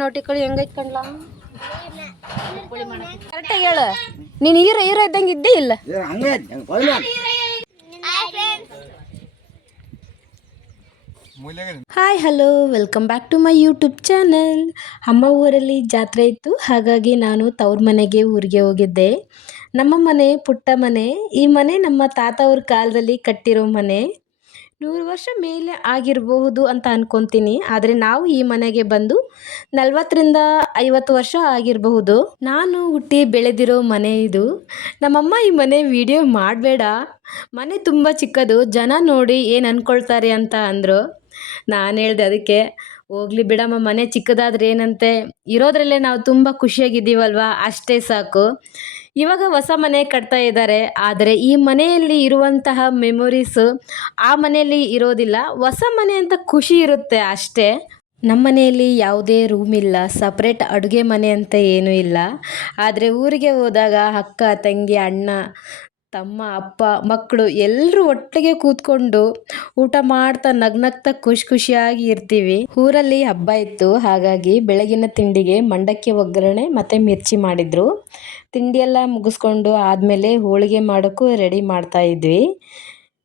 ನೋಟಿಕೊಳ್ಳಿ ಹೆಂಗೈತ್ ಕಣ್ಲಾ ಕರೆಕ್ಟಾಗಿ ಹೇಳು. ನೀನು ಹೀರೋ ಇದ್ದಂಗೆ ಇದ್ದೇ ಇಲ್ಲ. Hi hello welcome back to my YouTube channel. ಅಮ್ಮ ಊರಲ್ಲಿ ಜಾತ್ರೆ ಇತ್ತು, ಹಾಗಾಗಿ ನಾನು ತವ್ರ ಮನೆಗೆ ಊರಿಗೆ ಹೋಗಿದ್ದೆ. ನಮ್ಮ ಮನೆ ಪುಟ್ಟ ಮನೆ. ಈ ಮನೆ ನಮ್ಮ ತಾತ ಅವ್ರ ಕಾಲದಲ್ಲಿ ಕಟ್ಟಿರೋ ಮನೆ. 100 ವರ್ಷ ಮೇಲೆ ಆಗಿರಬಹುದು ಅಂತ ಅನ್ಕೊತೀನಿ. ಆದರೆ ನಾವು ಈ ಮನೆಗೆ ಬಂದು 40ರಿಂದ 50 ವರ್ಷ ಆಗಿರಬಹುದು. ನಾನು ಹುಟ್ಟಿ ಬೆಳೆದಿರೋ ಮನೆ ಇದು. ನಮ್ಮಮ್ಮ ಈ ಮನೆ ವಿಡಿಯೋ ಮಾಡಬೇಡ, ಮನೆ ತುಂಬ ಚಿಕ್ಕದು, ಜನ ನೋಡಿ ಏನು ಅಂದ್ಕೊಳ್ತಾರೆ ಅಂತ ಅಂದರು. ನಾನು ಹೇಳಿದೆ ಅದಕ್ಕೆ, ಹೋಗ್ಲಿ ಬಿಡಮ್ಮ, ಮನೆ ಚಿಕ್ಕದಾದ್ರೆ ಏನಂತೆ, ಇರೋದ್ರಲ್ಲೇ ನಾವು ತುಂಬ ಖುಷಿಯಾಗಿದ್ದೀವಲ್ವ, ಅಷ್ಟೇ ಸಾಕು. ಇವಾಗ ಹೊಸ ಮನೆ ಕಟ್ತಾ ಇದ್ದಾರೆ, ಆದರೆ ಈ ಮನೆಯಲ್ಲಿ ಇರುವಂತಹ ಮೆಮೊರೀಸು ಆ ಮನೆಯಲ್ಲಿ ಇರೋದಿಲ್ಲ. ಹೊಸ ಮನೆ ಅಂತ ಖುಷಿ ಇರುತ್ತೆ ಅಷ್ಟೇ. ನಮ್ಮ ಮನೆಯಲ್ಲಿ ಯಾವುದೇ ರೂಮ್ ಇಲ್ಲ, ಸಪ್ರೇಟ್ ಅಡುಗೆ ಮನೆ ಅಂತ ಏನೂ ಇಲ್ಲ. ಆದರೆ ಊರಿಗೆ ಹೋದಾಗ ಅಕ್ಕ ತಂಗಿ ಅಣ್ಣ ತಮ್ಮ ಅಪ್ಪ ಮಕ್ಕಳು ಎಲ್ಲರೂ ಒಟ್ಟಿಗೆ ಕೂತ್ಕೊಂಡು ಊಟ ಮಾಡ್ತಾ ನಗ್ನಗ್ತಾ ಖುಷಿಯಾಗಿ ಇರ್ತೀವಿ. ಊರಲ್ಲಿ ಹಬ್ಬ ಇತ್ತು, ಹಾಗಾಗಿ ಬೆಳಗಿನ ತಿಂಡಿಗೆ ಮಂಡಕ್ಕಿ ಒಗ್ಗರಣೆ ಮತ್ತು ಮಿರ್ಚಿ ಮಾಡಿದ್ರು. ತಿಂಡಿಯೆಲ್ಲ ಮುಗಿಸ್ಕೊಂಡು ಆದಮೇಲೆ ಹೋಳಿಗೆ ಮಾಡೋಕ್ಕೂ ರೆಡಿ ಮಾಡ್ತಾ ಇದ್ವಿ.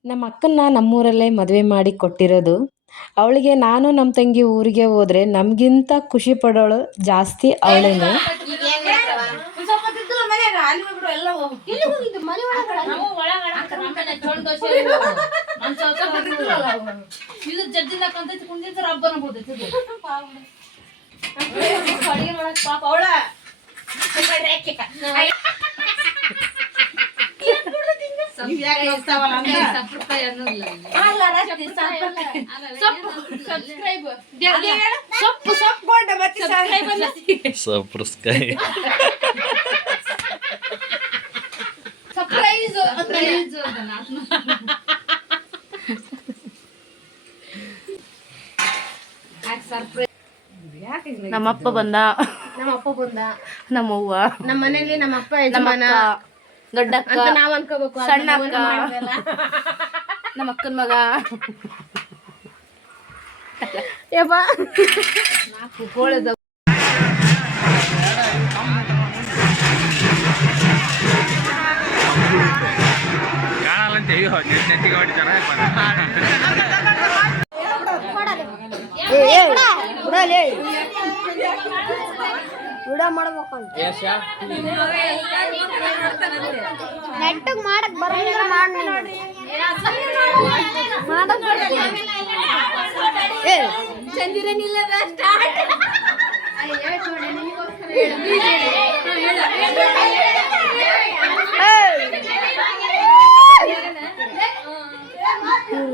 ನಮ್ಮ ಅಕ್ಕನ್ನ ನಮ್ಮೂರಲ್ಲೇ ಮದುವೆ ಮಾಡಿ ಕೊಟ್ಟಿರೋದು. ಅವಳಿಗೆ ನಾನು ನಮ್ಮ ತಂಗಿ ಊರಿಗೆ ಹೋದರೆ ನಮಗಿಂತ ಖುಷಿ ಪಡೋಳು ಜಾಸ್ತಿ ಅವಳೇನೆ. ನಮ್ಮಪ್ಪ ಬಂದ, ನಮ್ಮವ್ವ, ನಮ್ಮ ಮನೇಲಿ ನಮ್ಮಪ್ಪ ಯಜಮಾನ, ದೊಡ್ಡಕ್ಕ, ನಾವ್ ಅನ್ಕೋಬೇಕು, ಸಣ್ಣ ಅಕ್ಕ, ನಮ್ಮ ಅಕ್ಕನ ಮಗ. ವಿಡಿಯೋ ಮಾಡ್ಬೇಕು ನೆಟ್ಟಗ್ ಮಾಡಕ್ ಬರಲ್ಲ.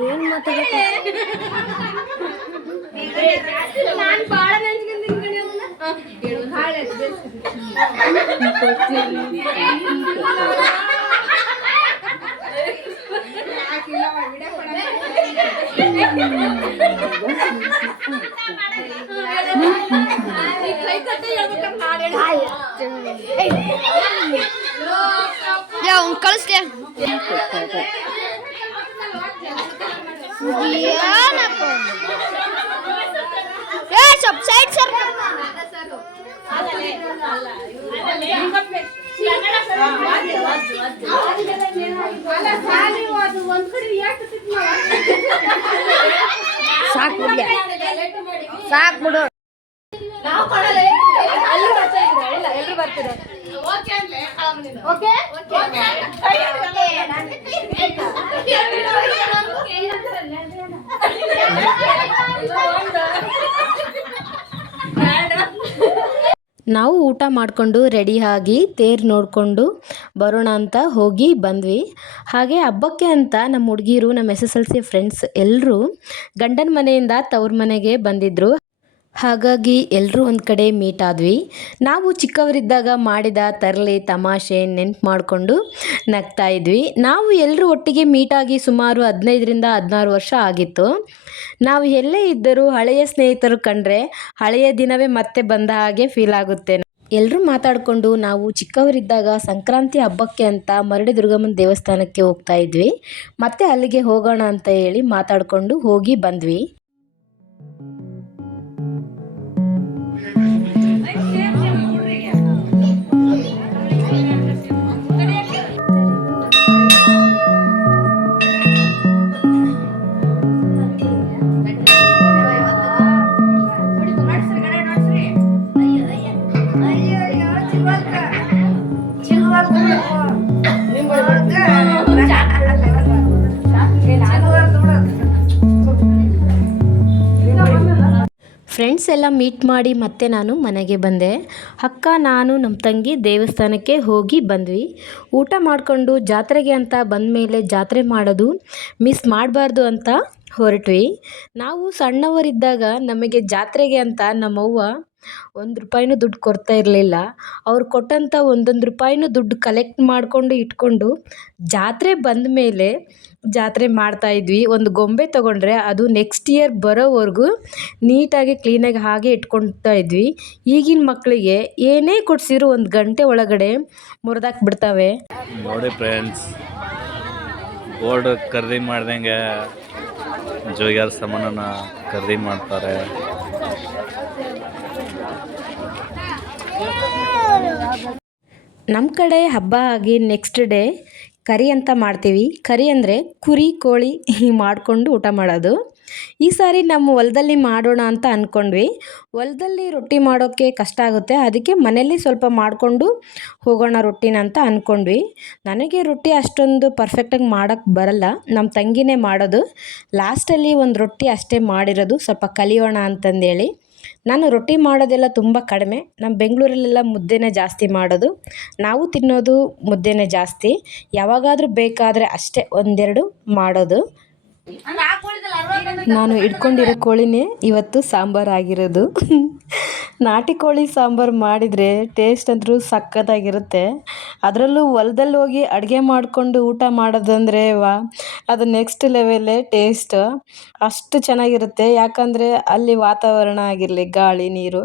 ಏನ್ ಮಾತಾಡ್ಬೇಕು ನಾನು ಬಾಳ ಕಳಿಸ್ದೆ ಸ್ವಲ್ಪ ಸೈಡ್ ಸರ್. ಸಾಕು ಬಿಡು. ಎಲ್ರು ಬರ್ತೀರ. ನಾವು ಊಟ ಮಾಡಿಕೊಂಡು ರೆಡಿಯಾಗಿ ತೇರು ನೋಡಿಕೊಂಡು ಬರೋಣ ಅಂತ ಹೋಗಿ ಬಂದ್ವಿ. ಹಾಗೆ ಹಬ್ಬಕ್ಕೆ ಅಂತ ನಮ್ಮ ಹುಡುಗಿರು, ನಮ್ಮ SSLC ಫ್ರೆಂಡ್ಸ್ ಎಲ್ಲರೂ ಗಂಡನ ಮನೆಯಿಂದ ತವ್ರ ಮನೆಗೆ ಬಂದಿದ್ದರು. ಹಾಗಾಗಿ ಎಲ್ಲರೂ ಒಂದು ಕಡೆ ಮೀಟ್ ಆದ್ವಿ. ನಾವು ಚಿಕ್ಕವರಿದ್ದಾಗ ಮಾಡಿದ ತರಲೆ ತಮಾಷೆ ನೆನ್ಪು ಮಾಡಿಕೊಂಡು ನಗ್ತಾ ಇದ್ವಿ. ನಾವು ಎಲ್ಲರೂ ಒಟ್ಟಿಗೆ ಮೀಟಾಗಿ ಸುಮಾರು 15ರಿಂದ 16 ವರ್ಷ ಆಗಿತ್ತು. ನಾವು ಎಲ್ಲೇ ಇದ್ದರೂ ಹಳೆಯ ಸ್ನೇಹಿತರು ಕಂಡ್ರೆ ಹಳೆಯ ದಿನವೇ ಮತ್ತೆ ಬಂದ ಹಾಗೆ ಫೀಲ್ ಆಗುತ್ತೆ. ಎಲ್ಲರೂ ಮಾತಾಡಿಕೊಂಡು ನಾವು ಚಿಕ್ಕವರಿದ್ದಾಗ ಸಂಕ್ರಾಂತಿ ಹಬ್ಬಕ್ಕೆ ಅಂತ ಮರಡಿ ದುರ್ಗಮ್ಮನ ದೇವಸ್ಥಾನಕ್ಕೆ ಹೋಗ್ತಾ ಇದ್ವಿ. ಮತ್ತೆ ಅಲ್ಲಿಗೆ ಹೋಗೋಣ ಅಂತ ಹೇಳಿ ಮಾತಾಡಿಕೊಂಡು ಹೋಗಿ ಬಂದ್ವಿ. ಫ್ರೆಂಡ್ಸ್ ಎಲ್ಲ ಮೀಟ್ ಮಾಡಿ ಮತ್ತೆ ನಾನು ಮನೆಗೆ ಬಂದೆ. ಅಕ್ಕ ನಾನು ನಮ್ಮ ತಂಗಿ ದೇವಸ್ಥಾನಕ್ಕೆ ಹೋಗಿ ಬಂದ್ವಿ. ಊಟ ಮಾಡಿಕೊಂಡು ಜಾತ್ರೆಗೆ ಅಂತ ಬಂದಮೇಲೆ ಜಾತ್ರೆ ಮಾಡೋದು ಮಿಸ್ ಮಾಡಬಾರ್ದು ಅಂತ ಹೊರಟ್ವಿ. ನಾವು ಸಣ್ಣವರಿದ್ದಾಗ ನಮಗೆ ಜಾತ್ರೆಗೆ ಅಂತ ನಮ್ಮವ್ವ 1 ರೂಪಾಯಿನೂ ದುಡ್ಡು ಕೊಡ್ತಾ ಇರಲಿಲ್ಲ. ಅವ್ರು ಕೊಟ್ಟಂಥ 1 ರೂಪಾಯಿನೂ ದುಡ್ಡು ಕಲೆಕ್ಟ್ ಮಾಡಿಕೊಂಡು ಇಟ್ಕೊಂಡು ಜಾತ್ರೆ ಬಂದ ಮೇಲೆ ಜಾತ್ರೆ ಮಾಡ್ತಾಯಿದ್ವಿ. ಒಂದು ಗೊಂಬೆ ತೊಗೊಂಡ್ರೆ ಅದು ನೆಕ್ಸ್ಟ್ ಇಯರ್ ಬರೋವರೆಗೂ ನೀಟಾಗಿ ಕ್ಲೀನಾಗಿ ಹಾಗೆ ಇಟ್ಕೊಳ್ತಾ ಇದ್ವಿ. ಈಗಿನ ಮಕ್ಕಳಿಗೆ ಏನೇ ಕೊಡ್ಸಿದ್ರು 1 ಗಂಟೆ ಒಳಗಡೆ ಮುರಿದಾಕ್ಬಿಡ್ತವೆ. ನೋಡಿ ಫ್ರೆಂಡ್ಸ್, ಗೋಲ್ಡ್ ಖರೀದಿ ಮಾಡ್ದಂಗೆ ಜೋಗ್ಯಾರ ಸಾಮಾನನ್ನ ಖರೀದಿ ಮಾಡ್ತಾರೆ. ನಮ್ಮ ಕಡೆ ಹಬ್ಬ ಆಗಿ ನೆಕ್ಸ್ಟ್ ಡೇ ಕರಿ ಅಂತ ಮಾಡ್ತೀವಿ. ಕರಿ ಅಂದರೆ ಕುರಿ ಕೋಳಿ ಮಾಡಿಕೊಂಡು ಊಟ ಮಾಡೋದು. ಈ ಸಾರಿ ನಮ್ಮ ಹೊಲದಲ್ಲಿ ಮಾಡೋಣ ಅಂತ ಅಂದ್ಕೊಂಡ್ವಿ. ಹೊಲದಲ್ಲಿ ರೊಟ್ಟಿ ಮಾಡೋಕ್ಕೆ ಕಷ್ಟ ಆಗುತ್ತೆ, ಅದಕ್ಕೆ ಮನೇಲಿ ಸ್ವಲ್ಪ ಮಾಡಿಕೊಂಡು ಹೋಗೋಣ ರೊಟ್ಟಿನ ಅಂತ ಅಂದ್ಕೊಂಡ್ವಿ. ನನಗೆ ರೊಟ್ಟಿ ಅಷ್ಟೊಂದು ಪರ್ಫೆಕ್ಟಾಗಿ ಮಾಡೋಕ್ಕೆ ಬರಲ್ಲ, ನಮ್ಮ ತಂಗಿನೇ ಮಾಡೋದು. ಲಾಸ್ಟಲ್ಲಿ ಒಂದು ರೊಟ್ಟಿ ಅಷ್ಟೇ ಮಾಡಿರೋದು, ಸ್ವಲ್ಪ ಕಲಿಯೋಣ ಅಂತಂದೇಳಿ. ನಾನು ರೊಟ್ಟಿ ಮಾಡೋದೆಲ್ಲ ತುಂಬ ಕಡಿಮೆ. ನಮ್ಮ ಬೆಂಗಳೂರಲ್ಲೆಲ್ಲ ಮುದ್ದೆನೇ ಜಾಸ್ತಿ ಮಾಡೋದು, ನಾವು ತಿನ್ನೋದು ಮುದ್ದೆನೇ ಜಾಸ್ತಿ. ಯಾವಾಗಾದರೂ ಬೇಕಾದರೆ ಅಷ್ಟೇ 1-2 ಮಾಡೋದು. ನಾನು ಇಟ್ಕೊಂಡಿರೋ ಕೋಳಿನೇ ಇವತ್ತು ಸಾಂಬಾರು ಆಗಿರೋದು. ನಾಟಿ ಕೋಳಿ ಸಾಂಬಾರು ಮಾಡಿದರೆ ಟೇಸ್ಟ್ ಅಂದರೂ ಸಖತ್ತಾಗಿರುತ್ತೆ. ಅದರಲ್ಲೂ ಹೊಲದಲ್ಲಿ ಹೋಗಿ ಅಡುಗೆ ಮಾಡಿಕೊಂಡು ಊಟ ಮಾಡೋದಂದರೆ ಅದು ನೆಕ್ಸ್ಟ್ ಲೆವೆಲ್ಲೇ ಟೇಸ್ಟ್. ಅಷ್ಟು ಚೆನ್ನಾಗಿರುತ್ತೆ. ಯಾಕಂದರೆ ಅಲ್ಲಿ ವಾತಾವರಣ ಆಗಿರಲಿ, ಗಾಳಿ ನೀರು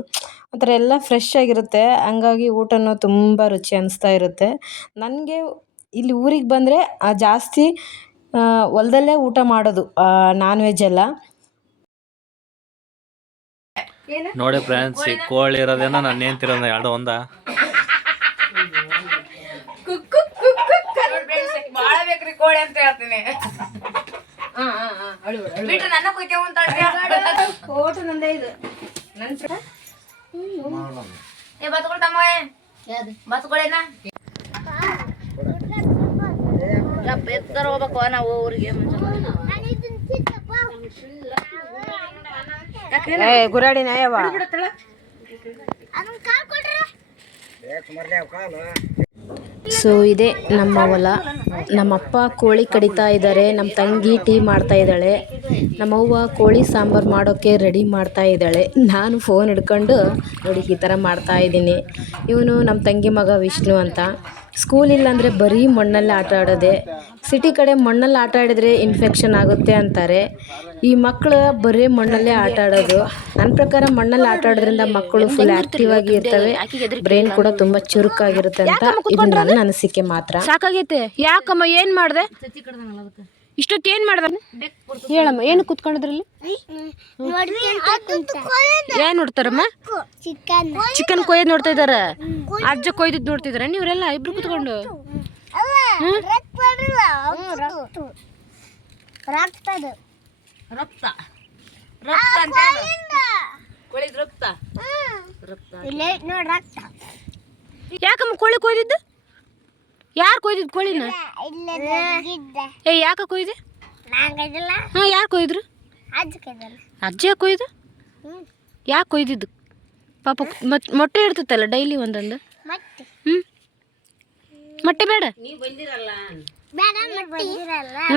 ಆ ಥರ ಎಲ್ಲ ಫ್ರೆಶ್ ಆಗಿರುತ್ತೆ. ಹಂಗಾಗಿ ಊಟನೂ ತುಂಬ ರುಚಿ ಅನ್ನಿಸ್ತಾ ಇರುತ್ತೆ. ನನಗೆ ಇಲ್ಲಿ ಊರಿಗೆ ಬಂದರೆ ಜಾಸ್ತಿ ಹೊಲದಲ್ಲೇ ಊಟ ಮಾಡೋದು, ನಾನ್ ವೆಜ್ ಎಲ್ಲ. ನೋಡಿ ಫ್ರೆಂಡ್ಸ್, ಈ ಕೋಳಿ ಇರೋದೇನೋ ನಾನು ಏನ್ತಿರೋದು 2 ಒಂದ ಬಾಳ ಬೇಕ್ರಿ ಕೋಳಿ ಅಂತ ಹೇಳ್ತೀನಿ. ಬಿಟ್ರೆ ನನ್ನ ಕುಯ್ತೇವ ಅಂತ ಕೋಟ ನಂದೇ ಇದು. ಏ ಬತ್ಕೊಳ್ತಮ್ಮ, ಬತ್ಕೊಳ್ಳೇನ ಎತ್ತರ ಹೋಗ್ಬೇಕು ನಾವು ಊರಿಗೆ. ಗುರಾಡಿನ ಸೊ ಇದೇ ನಮ್ಮ ಹೊಲ. ನಮ್ಮಪ್ಪ ಕೋಳಿ ಕಡಿತಾ ಇದ್ದಾರೆ, ನಮ್ಮ ತಂಗಿ ಟೀ ಮಾಡ್ತಾ ಇದ್ದಾಳೆ, ನಮ್ಮವ್ವ ಕೋಳಿ ಸಾಂಬಾರು ಮಾಡೋಕ್ಕೆ ರೆಡಿ ಮಾಡ್ತಾ ಇದ್ದಾಳೆ. ನಾನು ಫೋನ್ ಹಿಡ್ಕೊಂಡು ನೋಡಿ ಈ ಥರ ಮಾಡ್ತಾ ಇದ್ದೀನಿ. ಇವನು ನಮ್ಮ ತಂಗಿ ಮಗ ವಿಷ್ಣು ಅಂತ. ಸ್ಕೂಲ್ ಇಲ್ಲಾಂದರೆ ಬರೀ ಮಣ್ಣಲ್ಲಿ ಆಟ ಆಡೋದೆ. ಸಿಟಿ ಕಡೆ ಮಣ್ಣಲ್ಲಿ ಆಟ ಆಡಿದರೆ ಇನ್ಫೆಕ್ಷನ್ ಆಗುತ್ತೆ ಅಂತಾರೆ. ಈ ಮಕ್ಕಳು ಬರೀ ಮಣ್ಣಲ್ಲೇ ಆಟ ಆಡೋದು. ನನ್ನ ಪ್ರಕಾರ ಮಣ್ಣಲ್ಲಿ ಆಟ ಆಡೋದ್ರಿಂದ ಮಕ್ಕಳು ಫುಲ್ ಆ್ಯಕ್ಟಿವ್ ಆಗಿ ಇರ್ತವೆ, ಬ್ರೈನ್ ಕೂಡ ತುಂಬ ಚುರುಕಾಗಿರುತ್ತೆ ಅಂತ ಇದು ನನ್ನ ಅನಿಸಿಕೆ ಮಾತ್ರ. ಸಾಕಾಗೈತೆ. ಯಾಕಮ್ಮ ಏನ್ ಮಾಡ್ದೆ ಇಷ್ಟೊತ್ತು? ಏನ್ ಮಾಡ್ದ ಹೇಳಮ್ಮ. ಏನು ಕುತ್ಕೊಂಡ್ರಲ್ಲಿ ಏನ್ ನೋಡ್ತಾರಮ್ಮ? ಚಿಕನ್ ಕೊಯ್ದು ನೋಡ್ತಾ ಇದಾರ. ಅಜ್ಜ ಕೊಯ್ದಿದ್ ನೋಡ್ತಿದಾರ ನೀವ್ರೆಲ್ಲ ಇಬ್ರು ಕುತ್ಕೊಂಡು? ಯಾಕಮ್ಮ ಕೋಳಿ ಕೊಯ್ದಿದ್ದು? ಯಾರು ಕೊಯ್ದಿದ್ ಕೋಳಿನ? ಏ ಯಾಕ ಕೊಯ್ದೆ? ಹಾಂ, ಯಾರು ಕೊಯ್ದ್ರು? ಅಜ್ಜ ಕೊಯ್ದು? ಯಾಕೆ ಕೊಯ್ದಿದ್ದು? ಪಾಪ ಮೊಟ್ಟೆ ಇಡ್ತತ್ತಲ್ಲ ಡೈಲಿ ಒಂದೊಂದು. ಮೊಟ್ಟೆ ಬೇಡ?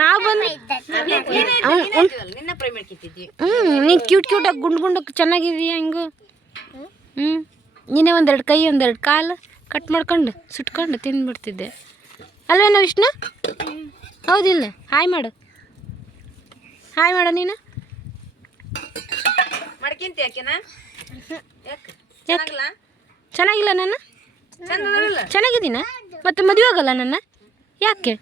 ನಾವು ಬಂದು ನೀನು ಕ್ಯೂಟಾಗಿ ಗುಂಡು ಚೆನ್ನಾಗಿದೀಯ ಹಿಂಗು. ನೀನೇ ಒಂದೆರಡು ಕೈ ಒಂದೆರಡು ಕಾಲು ಕಟ್ ಮಾಡ್ಕೊಂಡು ಸುಟ್ಕೊಂಡು ತಿಂದ್ಬಿಡ್ತಿದ್ದೆ ಅಲ್ವೇನೋ ವಿಷ್ಣು? ಹೌದಿಲ್ಲ? ಹಾಯ್ ಮಾಡು ನೀನು. ಚೆನ್ನಾಗಿಲ್ಲ ನಾನು? ಚೆನ್ನಾಗಿದ್ದೀನ? ಮತ್ತೆ ಮದುವೆ ಆಗಲ್ಲ ನನ್ನ? ಯಾಕೆ?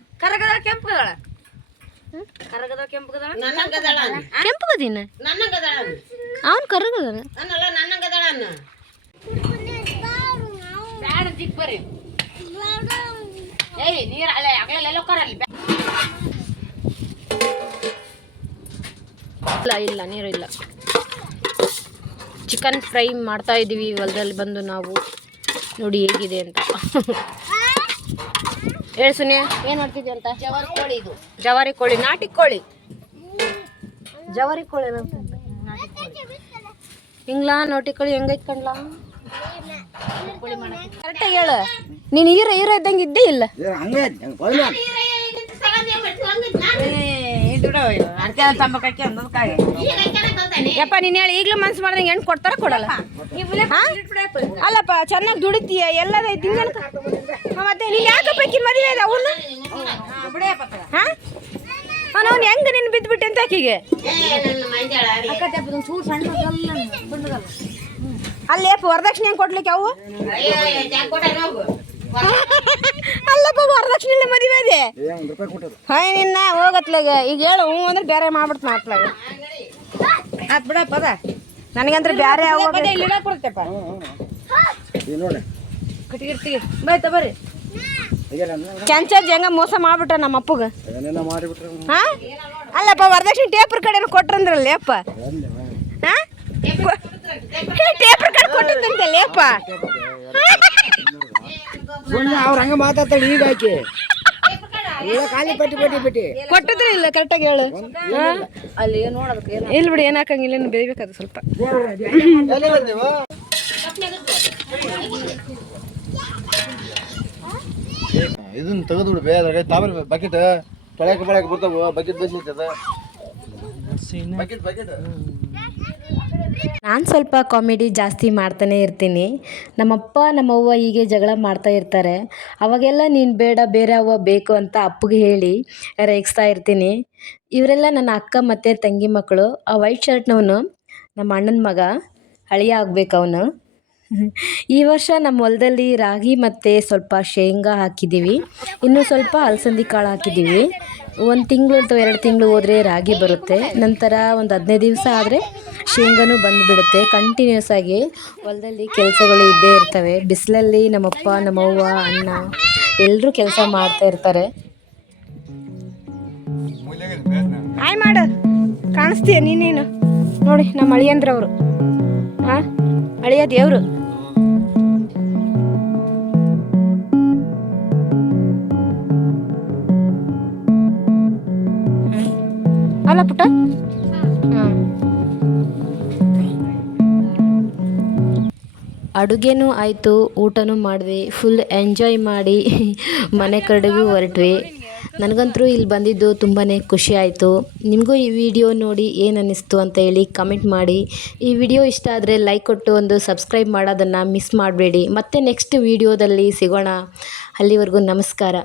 ಕೆಂಪುಗದೀನ ಅವನು ಕರ್ರಗದ. ಇಲ್ಲ ನೀರು ಇಲ್ಲ. ಚಿಕನ್ ಫ್ರೈ ಮಾಡ್ತಾ ಇದ್ದೀವಿ ಹೊಲದಲ್ಲಿ ಬಂದು ನಾವು. ನೋಡಿ ಹೇಗಿದೆ ಅಂತ. ಹೇಳಿ ಸುನಿ, ಏನು ಮಾಡ್ತಿದ್ವಿ ಅಂತ? ಜವಾರಿ ಕೋಳಿ ನಾಟಿ ಕೋಳಿ. ಜವಾರಿ ಕೋಳಿ ಹಿಂಗ್ಲ ನಾಟಿ ಕೋಳಿ ಹೆಂಗೈತ್ ಕಣ್ಲ? ಕರೆಕ್ಟಾಗಿ ಹೇಳು. ನೀನು ಹೀರೋ ಇದ್ದಂಗೆ ಇದ್ದೇ ಇಲ್ಲ. ಯಪ್ಪ ನೀನು ಹೇಳಿ, ಈಗಲೂ ಮನ್ಸು ಮಾಡ್ದಂಗೆ ಹೆಣ್ಣು ಕೊಡ್ತಾರ ಕೊಡಲ್ಲ? ಅಲ್ಲಪ್ಪ ಚೆನ್ನಾಗಿ ದುಡಿತೀಯ ಎಲ್ಲದೈತಿ. ಮತ್ತೆ ನೀನು ಯಾಕಪ್ಪ ಮದುವೆ ಇದೆ ಅವನು? ಅವ್ನು ಹೆಂಗೆ ನೀನು ಬಿದ್ದುಬಿಟ್ಟೆ ಅಂತ ಆಕಿಗೆ? ಅಲ್ಲೇಪ್ಪ ವರದಕ್ಷಿಣೆ ಹೆಂಗೆ ಕೊಡ್ಲಿಕ್ಕೆ ಅವು? ಅಲ್ಲಪ್ಪ ವರದಕ್ಷಿಣೆ ಮದುವೆ ಇದೆ. ಹಾಯ್ ನಿನ್ನ ಹೋಗತ್ಲಾಗ ಈಗ ಹೇಳು. ಹ್ಞೂ ಅಂದ್ರೆ ಬೇರೆ ಮಾಡ್ಬಿಡ್ತು ಮಾತ್ಲಾಗ ಆತ್ ಬಿಡಪ್ಪ. ಅದ ನನಗಂದ್ರೆ ಬೇರೆ ಕೊಡ್ತೇಪ್ಪ. ಕಟ್ಟಿಗಿರ್ತೀವಿ ಬಾಯ್ತ ಬರ್ರಿ. ಕ್ಯಾನ್ಸರ್ ಹೆಂಗ ಮೋಸ ಮಾಡ್ಬಿಟ್ಟ ನಮ್ಮ ಅಪ್ಪಗ. ಹಾ ಅಲ್ಲಪ್ಪ ವರದಕ್ಷಿಣೆ ಟೇಪರ್ ಕಡೆ ಕೊಟ್ರಂದ್ರಲ್ಲ ಅಪ್ಪ. ಹಾ ಟೇಪರ್ ಕಡೆ ಕೊಟ್ಟಿದ್ದಂತಲ್ಲ ಅಪ್ಪ. ಅವ್ರ ಹಂಗ ಮಾತಾಡ್ತಾಳೆ ಈಗ ಆಕಿ. ಖಾಲಿ ಪಟ್ಟಿ ಕೊಟ್ಟಿದ್ರೆ ಇಲ್ಲ ಕರೆಕ್ಟಾಗಿ ಹೇಳು. ಅಲ್ಲಿ ನೋಡೋದಕ್ಕೆ ಇಲ್ಲಿ ಬಿಡಿ, ಏನು ಹಾಕಂಗಿಲ್ಲ, ಇನ್ನು ಬೇಯಬೇಕಾದ ಸ್ವಲ್ಪ. ಇದನ್ನ ತೆಗೆದು ಬಿಡು ಬೇರೆ ತಾಮ್ರ ಬಕೆಟ್ ತೊಳೆಯಕ್ಕೆ ಬಳಕ್ಕೆ ಬರ್ತಾವ. ಬಕೆಟ್ ಬೇಸಿರ್ತದ ಬಕೆಟ್. ನಾನು ಸ್ವಲ್ಪ ಕಾಮಿಡಿ ಜಾಸ್ತಿ ಮಾಡ್ತಾನೆ ಇರ್ತೀನಿ. ನಮ್ಮಪ್ಪ ನಮ್ಮವ್ವ ಹೀಗೆ ಜಗಳ ಮಾಡ್ತಾ ಇರ್ತಾರೆ. ಅವಾಗೆಲ್ಲ ನೀನು ಬೇಡ ಬೇರೆ ಅವ್ವ ಬೇಕು ಅಂತ ಅಪ್ಪಗೆ ಹೇಳಿ ರೇಗಿಸ್ತಾ ಇರ್ತೀನಿ. ಇವರೆಲ್ಲ ನನ್ನ ಅಕ್ಕ ಮತ್ತು ತಂಗಿ ಮಕ್ಕಳು. ಆ ವೈಟ್ ಶರ್ಟ್ನವನು ನಮ್ಮ ಅಣ್ಣನ ಮಗ, ಅಳಿಯ ಆಗ್ಬೇಕು ಅವನು. ಈ ವರ್ಷ ನಮ್ಮ ಹೊಲದಲ್ಲಿ ರಾಗಿ ಮತ್ತು ಸ್ವಲ್ಪ ಶೇಂಗಾ ಹಾಕಿದ್ದೀವಿ. ಇನ್ನೂ ಸ್ವಲ್ಪ ಅಲಸಂದಿ ಕಾಳು ಹಾಕಿದ್ದೀವಿ. 1 ತಿಂಗಳು ಅಥವಾ 2 ತಿಂಗಳು ಹೋದರೆ ರಾಗಿ ಬರುತ್ತೆ. ನಂತರ ಒಂದು 15 ದಿವಸ ಆದರೆ ಶೇಂಗಾನೂ ಬಂದುಬಿಡುತ್ತೆ. ಕಂಟಿನ್ಯೂಸ್ ಆಗಿ ಹೊಲದಲ್ಲಿ ಕೆಲಸಗಳು ಇದ್ದೇ ಇರ್ತವೆ. ಬಿಸಿಲಲ್ಲಿ ನಮ್ಮಪ್ಪ ನಮ್ಮವ್ವ ಅಣ್ಣ ಎಲ್ಲರೂ ಕೆಲಸ ಮಾಡ್ತಾ ಇರ್ತಾರೆ. ಹಾಯ್ ಮಾಡು, ಕಾಣಿಸ್ತೀಯ ನೀನೇನು? ನೋಡಿ ನಮ್ಮ ಅಳಿಯಂದ್ರವರು. ಹಾಂ ಅಳಿಯ ದೇವರು. ಅಲ್ಲ ಪುಟ್ಟ? ಹಾಂ ಅಡುಗೆನೂ ಆಯಿತು, ಊಟನೂ ಮಾಡಿದ್ವಿ. ಫುಲ್ ಎಂಜಾಯ್ ಮಾಡಿ ಮನೆ ಕಡೆಗೂ ಹೊರಟ್ವಿ. ನನಗಂತೂ ಇಲ್ಲಿ ಬಂದಿದ್ದು ತುಂಬಾ ಖುಷಿ ಆಯಿತು. ನಿಮಗೂ ಈ ವಿಡಿಯೋ ನೋಡಿ ಏನು ಅನ್ನಿಸ್ತು ಅಂತ ಹೇಳಿ ಕಮೆಂಟ್ ಮಾಡಿ. ಈ ವಿಡಿಯೋ ಇಷ್ಟ ಆದರೆ ಲೈಕ್ ಕೊಟ್ಟು ಒಂದು ಸಬ್ಸ್ಕ್ರೈಬ್ ಮಾಡೋದನ್ನು ಮಿಸ್ ಮಾಡಬೇಡಿ. ಮತ್ತೆ ನೆಕ್ಸ್ಟ್ ವಿಡಿಯೋದಲ್ಲಿ ಸಿಗೋಣ. ಅಲ್ಲಿವರೆಗೂ ನಮಸ್ಕಾರ.